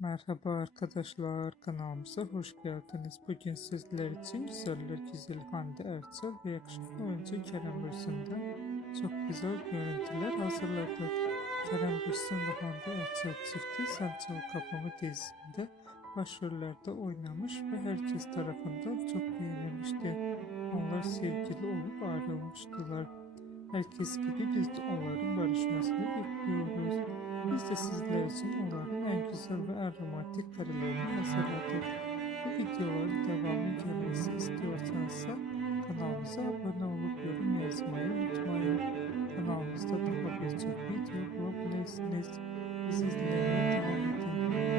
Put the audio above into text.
Merhaba arkadaşlar, kanalımıza hoş geldiniz. Bugün sizler için güzeller güzel Hande Erçel ve yakışıklı oyuncu Kerem Bürsin'den çok güzel görüntüler hazırladık. Kerem Bürsin ve Hande Erçel çifti Sen Çal Kapımı dizisinde başrollerde oynamış ve herkes tarafından çok beğenilmişti. Onlar sevgili olup ayrılmıştılar. Herkes gibi biz de onların barışmasını bekliyoruz. Biz de sizler için onların en güzel ve en romantik karelerini hazırladık. Bu videoların devamı gelmesi istiyorsanız kanalımıza abone olup yorum yazmayı unutmayın. Kanalımızda daha birçok video bulabilirsiniz. Bizi izlemeye devam edin.